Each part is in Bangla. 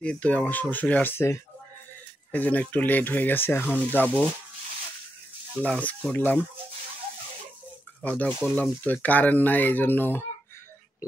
এই তো আমার শ্বশুরে আসছে, এই জন্য একটু লেট হয়ে গেছে। এখন যাব, লাঞ্চ করলাম, খাওয়া দাওয়া করলাম। তো কারেন্ট নাই, এই জন্য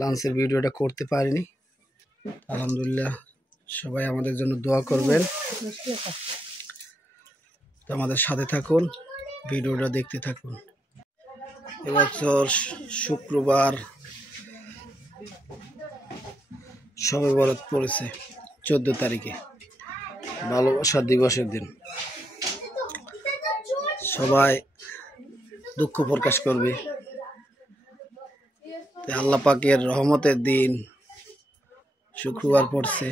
লাঞ্চের ভিডিওটা করতে পারিনি। আলহামদুলিল্লাহ, সবাই আমাদের জন্য দোয়া করবেন। তো আমাদের সাথে থাকুন, ভিডিওটা দেখতে থাকুন। এবছর শুক্রবার শবে বরাত পড়েছে 14 তারিখে, ভালোবাসা দিবসের দিন। সবাই দুঃখ প্রকাশ করবে। আল্লাহ পাকের রহমতের দিন শুক্রবার পড়ছে।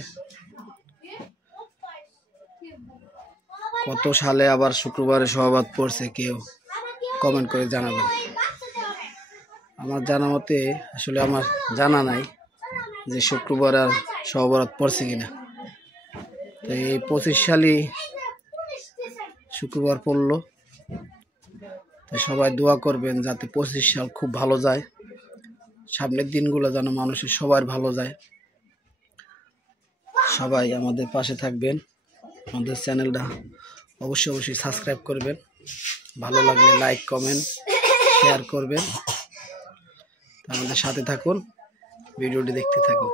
কত সালে আবার শুক্রবারে শবে পড়ছে কেউ কমেন্ট করে জানাবেন। আমার জানা মতে আসলে আমার জানা নাই যে শুক্রবার আর শবে বরাত পড়ছে কিনা। তো এই 25 সালে শুক্রবার পড়লো। তাই সবাই দোয়া করবেন যাতে 25 সাল খুব ভালো যায়, সামনের দিনগুলো যেন মানুষের সবার ভালো যায়। সবাই আমাদের পাশে থাকবেন, আমাদের চ্যানেলটা অবশ্যই সাবস্ক্রাইব করবেন, ভালো লাগলে লাইক কমেন্ট শেয়ার করবেন। আমাদের সাথে থাকুন, ভিডিওটি দেখতে থাকুন।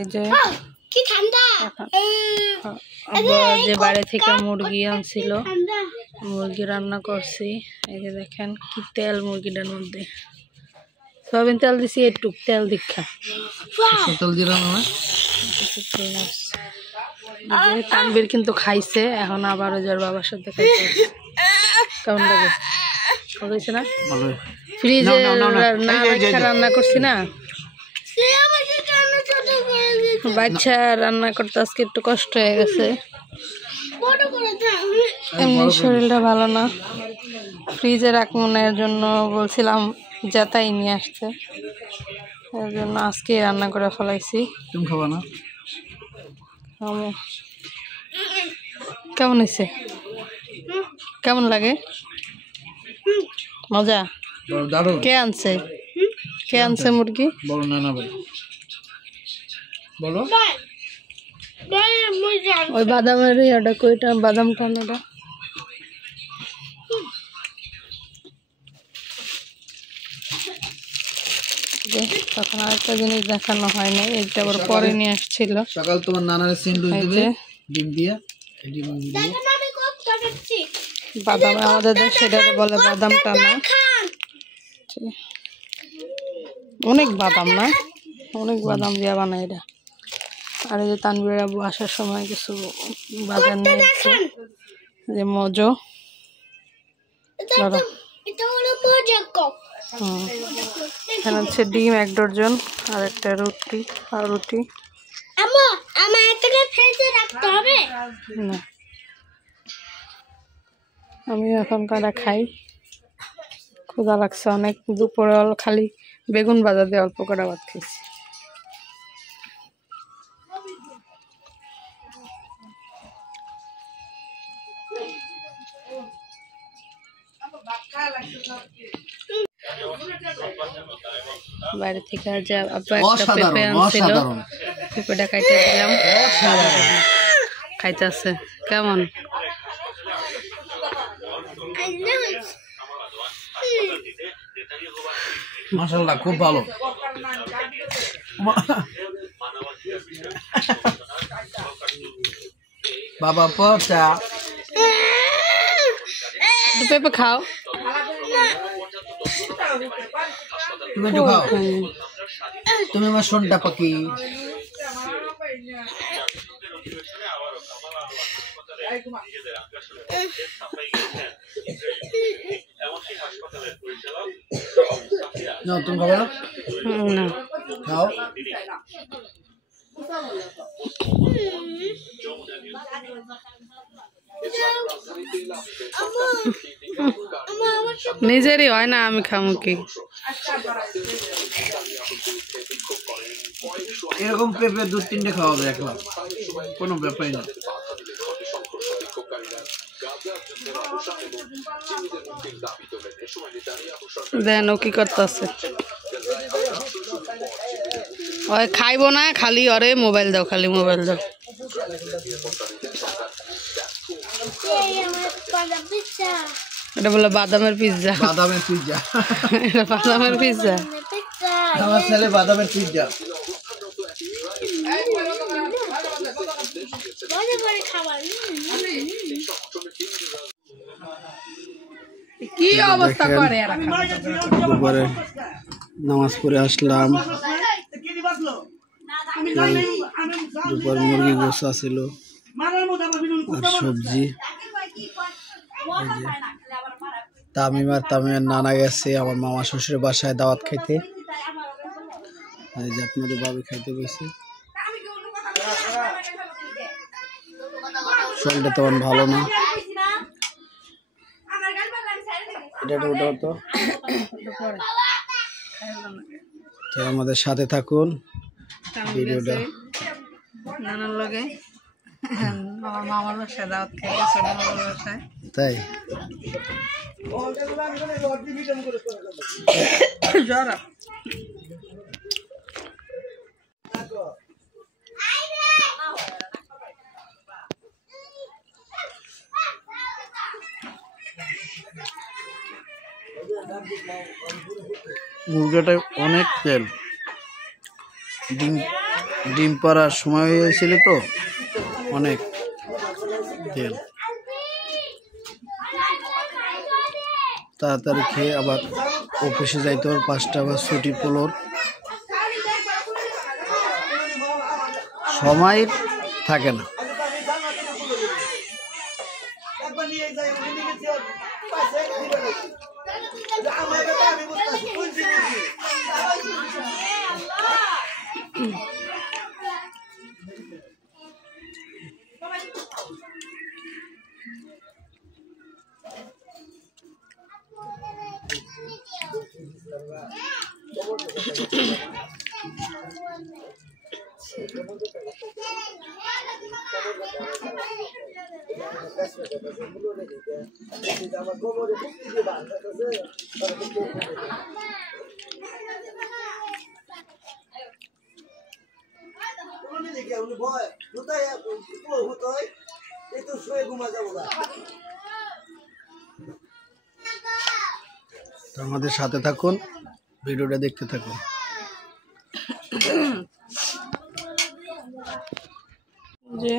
এই যে কি ঠান্ডা, যে বাইরে থেকে মুরগি আনছিল, মুরগি রান্না করছি। এই যে দেখেন কি তেল মুরগিটার মধ্যে, সয়াবিন তেল দিছি, একটু তেল দীক্ষা তানবীর কিন্তু খাইছে। এখন আবার ওজার বাবার সাথে খাইছে। কেমন লাগে? ভালো হয়েছে না? ফ্রিজে রান্না করছি না, বাচ্চা রান্না করতে আজকে একটু কষ্ট হয়ে গেছে। এমনি শরীরটা ভালো না, ফ্রিজে রাখমনের জন্য বলছিলাম যাতাই নিয়ে আসতে, এর জন্য আজকে রান্না করে ফেলাইছি। তুমি খাবা না? কেমন হয়েছে? কেমন লাগে? মজা? কে আনছে? কে আনছে মুরগি? বলো না ভাই, বলো। ওই বাদামের এটা কইটা, বাদাম টানাটা তখন আরেকটা জিনিস দেখানো হয় নাই, এটা আবার পরে নিয়ে আসছিল। সকাল তোমার নানার স্যান্ডউইচ দিবে ডিম দিয়ে, বাদাম আমাদের দেশে এটা বলে বাদাম টানা। অনেক বাদাম না, অনেক বাদাম দিয়ে বানায় এটা। আর এই যে তানবীর আব্বু আসার সময় কিছু বাজার নিয়ে এসেছে, যে মজো, এখানে হচ্ছে ডিম 1 ডজন আর একটা রুটি, পাউরুটি। না, আমি এখন কটা খাই, ক্ষুধা লাগছে অনেক। দুপুরে খালি বেগুন ভাজা দিয়ে অল্প কটা ভাত খাইছি। বাইরে থেকে যে আপা একটা পেঁপে আনছিল, পেঁপেটা কাইটে দিলাম, খাইতেছে। কেমন? মাশাআল্লাহ, খুব ভালো। বাবা পচা পেঁপে খাও, তুমি একটু খাও, তুমি আমার সোনটা পাখি। না তুমি খাবো না? না খাও। নিজেরই হয় না, আমি খামু কি? এরকম পেঁপে 2-3টে খাওয়া যায় একলা, কোনো ব্যাপারই না। দেন ও কি করতেছে, ওই খাইবো না, খালি ওরে মোবাইল দাও, খালি মোবাইল দাও। এটা বলে বাদামের পিৎজা। বাদামের পিৎজা। এটা বাদামের পিৎজা। আমার ছেলে বাদামের পিৎজা। কি অবস্থা করে এরা? দুপুরে নামাজ পড়ে আসলাম। দুপুর মুরগি গোসা ছিল আর সবজি। তামিমের নানা গেছে আমার মামা শ্বশুরের বাসায় দাওয়াত খাইতে। এই যে আপনাদের বাবু খাইতে বসে। শরীরটা তেমন ভালো না। এটা ওটাও তো আমাদের সাথে থাকুন ভিডিওটা। নানার লগে আমার মামার বাসায় দাওয়াত খাইতেছে, মামার বাসায়। তাই মুরগিটা অনেক তেল। ডিম পাড়ার সময় হয়েছিল তো, অনেক তেল। তাড়াতাড়ি খেয়ে আবার অফিসে যাইতে হবে, 5টা আবার ছুটি পড়ল। সময় থাকে না। আমাদের সাথে থাকুন, ভিডিওটা দেখতে থাকুন। যে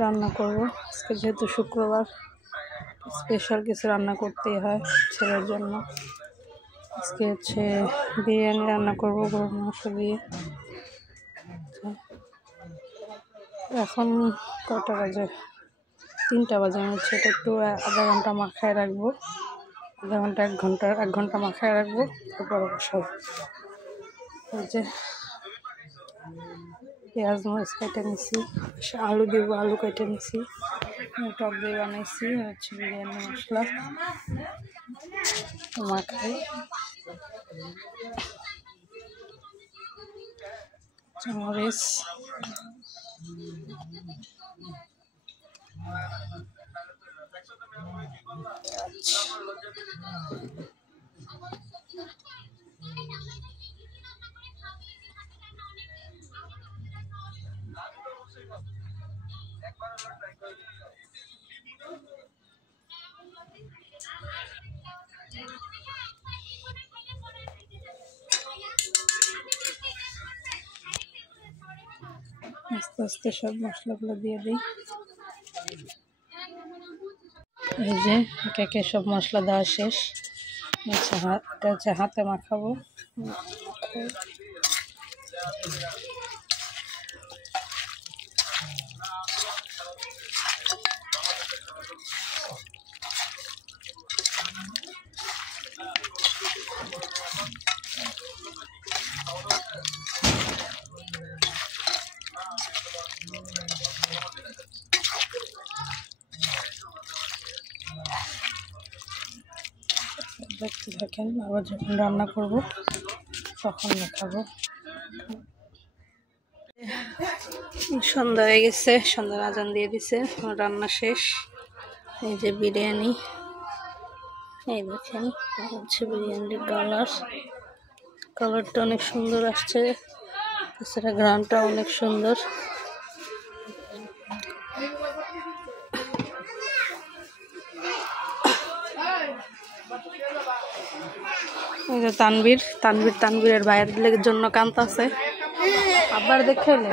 রান্না করব আজকে, যেহেতু শুক্রবার, স্পেশাল কিছু রান্না করতেই হয় ছেলের জন্য। আজকে হচ্ছে বিরিয়ানি রান্না করব গরুর মাংস দিয়ে। এখন কটা বাজে? 3টা বাজে। আমি হচ্ছে এটা একটু আধা ঘন্টা মাখায় রাখবো, আধা ঘন্টা 1 ঘন্টা মাখায় রাখবো, তারপর সব। এই যে পেঁয়াজ মরিচ কেটে নিছি, আলু দিব, আলু কেটে নিছি, টক দিয়ে বানাইছি। হচ্ছে বিরিয়ানি মশলা মাখাই, মরিচ, আস্তে আস্তে সব মশলাগুলো দিয়ে দিই। এই যে একে একে সব মশলা দেওয়া শেষ। এটা হচ্ছে হাতে মাখাবো। দেখতে থাকেন, আবার যখন রান্না করব তখন দেখাবো। সন্ধ্যা হয়ে গেছে, সন্ধ্যার আজান দিয়ে দিছে, আমার রান্না শেষ। এই যে বিরিয়ানি, এই দেখেন হচ্ছে বিরিয়ানির কালারটা অনেক সুন্দর আসছে। এছাড়া গ্রাউন্ডটা অনেক সুন্দর। এই যে তানবীরের ভাইয়ের জন্য কান্তাছে। আবার দেখাইলে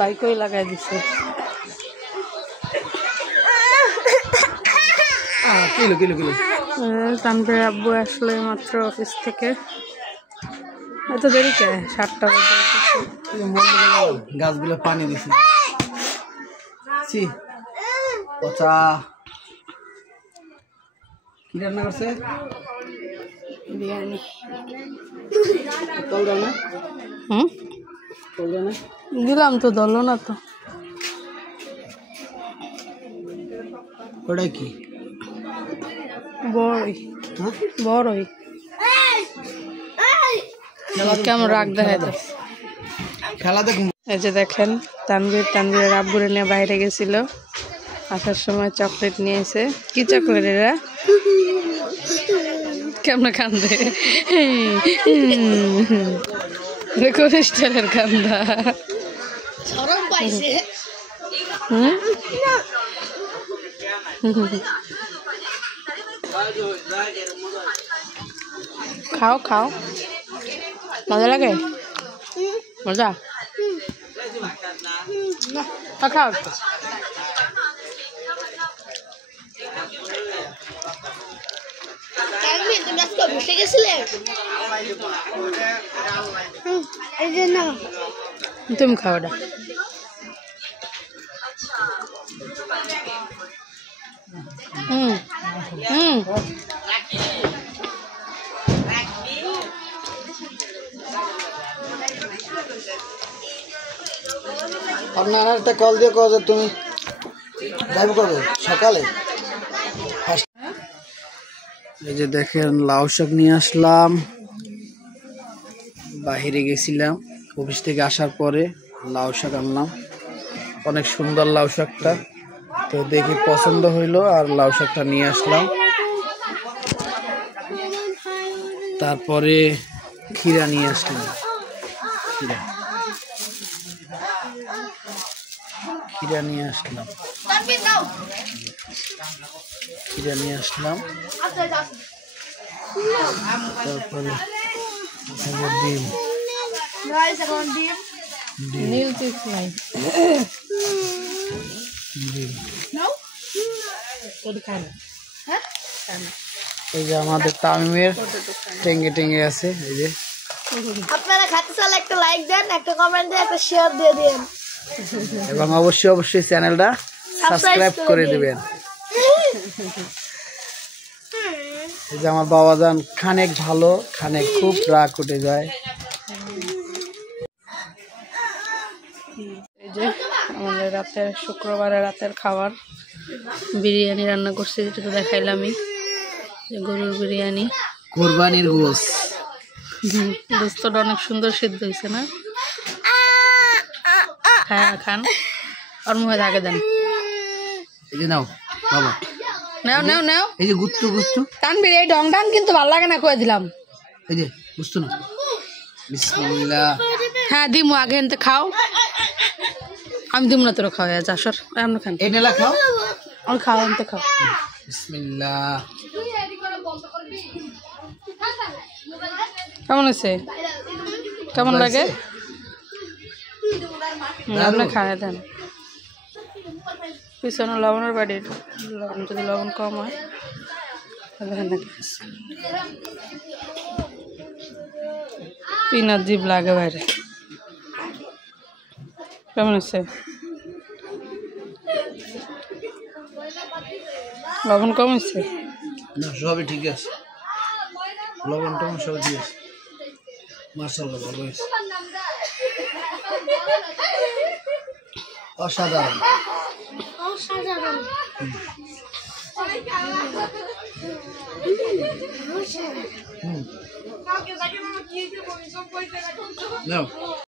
বাইকই লাগাই দিছে। তানবীর আব্বু আসলে মাত্র অফিস থেকে। এত দেরি কে? 7টা গাছগুলো পানি দিছে। পচা কি রান্না করছে? বিরিয়ানি। হুম, দিলাম তো, ধরলো না তো। ওটা কি? বড়ই কেমন রাগ দেখা যায়। খেলা দেখুন। এই যে দেখেন তানবীরের আব্বুরে নিয়ে বাইরে গেছিল, আসার সময় চকলেট নিয়েছে। কি চকলেট এরা? কেমন কান্দে দেখো, স্টারের কান্দা। খাও খাও, মজা লাগে? মজা খাও। তুমি খাও ওটা। আপনার একটা কল দিয়ে কও যে তুমি যাইব কবে? সকালে। এই যে দেখেন লাউ শাক নিয়ে আসলাম। বাহিরে গেছিলাম অফিস থেকে আসার পরে লাউ শাক আনলাম। অনেক সুন্দর লাউ শাকটা, তো দেখি পছন্দ হইলো আর লাউ শাকটা নিয়ে আসলাম। তারপরে খিরা নিয়ে আসলাম। খিরা নিয়ে আসলাম। তারপরে ডিম। এই যে আমাদের তামিমের টেঙ্গে আছে। এই যে আপনারা খাতে চাইলে একটা লাইক দেন, একটা কমেন্ট দেন, একটা শেয়ার দিয়ে দেন এবং অবশ্যই চ্যানেলটা সাবস্ক্রাইব করে দিবেন। এই যে আমার বাবাজান খানেক ভালো, খানেক খুব রাগ উঠে যায়। এই যে আমাদের শুক্রবারের রাতের খাবার বিরিয়ানি রান্না করছি, যেটা তো দেখাইলামই। গরুর বিরিয়ানি, কোরবানির গোশত। গোস্তটা অনেক সুন্দর সিদ্ধ হয়েছে না? হ্যাঁ খান, আর মুখে আগে দেন। এই যে নাও বাবা, নাও। এই যে গুত্তু তানবীর এই ঢং ঢং কিন্তু ভালো লাগে না, কয়ে দিলাম। এই যে বুঝতো না। বিসমিল্লাহ। হ্যাঁ দিমু, আগে এনতে খাও। আমি দিমু না, তোরা খাও। যা সর, আমরা খান। এই নেলা খাও, আর খাও, এনতে খাও। বিসমিল্লাহ। কেমন আছে? কেমন লাগে? আপনি খায় দেন। পিছনে লবণের বাড়ির লবণ, যদি লবণ কম হয় পিনার জিভ লাগে বাইরে। কেমন আছে? লবণ কম হয়েছে? না, সবই ঠিক আছে। লবণ টবণ সব ঠিক আছে। মাশাআল্লাহ, ভালো হয়েছে। অসাধারণ। নাও।